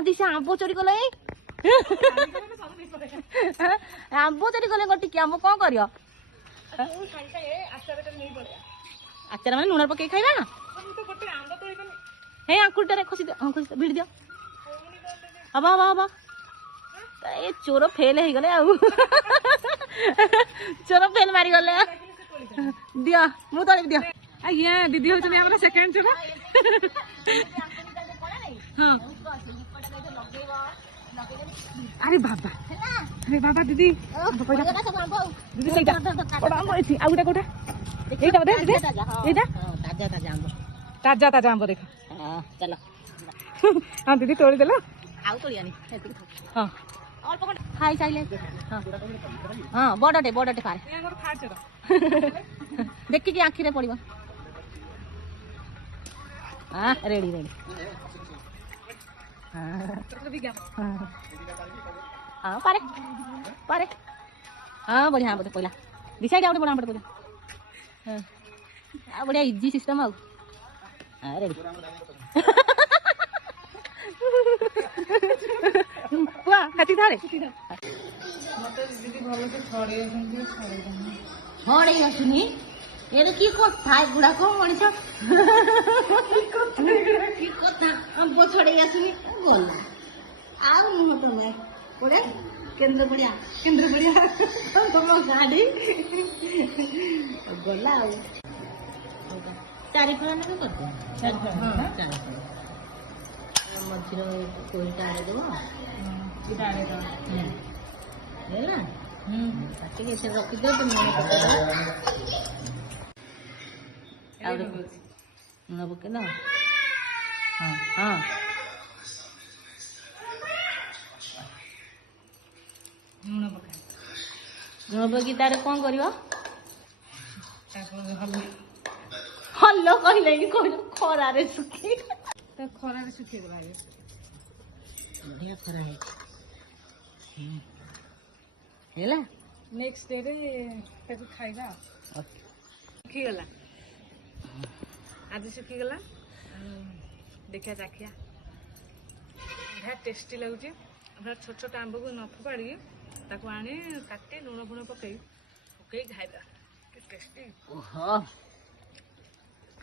कहती से आंब चोरी कले आंब चोरी कले टिके आंब कौन कर आचार मैंने लुण पकई खाइबा ना हे आंकुरटे खसी भिड़ दियो हवा हवा हवा ये चोर फेल हो गले चोर फेल मारी गले दियो मु तोड़ दियो आज्ञा दीदी होचनी हमरा सेकंड चोर हां अरे बाबा दीदी दीदी सहीटा बड़ा आंब एथि आ गुटा कोठा एटा बदे दीदी एटा ताजा ताजा आंब देख हां चलो हां दीदी तोड़ी देला आउ तोड़ियानी हां अल्प खाई साइले हां बड़टे पारे देखि कि आखिरे पड़िबो हां रेडी हां पारे हां बढ़िया बोले पहिला डिसाइड आउट बड़ा पड़े हां आ बढ़िया इजी सिस्टम आउ हां रेडी वाह खाती थारे छड़े आसुनी ये कि कथा गुड़ा को मनीष कि कथा आंब छड़े आसुनी गला आउ तो भाई पड़े केंद्र बढ़िया तुम गाड़ी गला आउ चारि फल ना करते मझिर कोईटा आड़े देव रखीद लुण पकईद हाँ हाँ लुण पकई तार कौन कर हल कहले खरार सुखी खरार सुखी गला बढ़िया खरा है नेक्स्ट डे रे ताको खाइबा सुखी गला आज सुखी गला देखिया चाखिया बहुत टेस्टी लगुच छोट छोट आंब को न फोपाड़ी ताको आनी काटी लुण फुण पकई खाइबा टेस्टी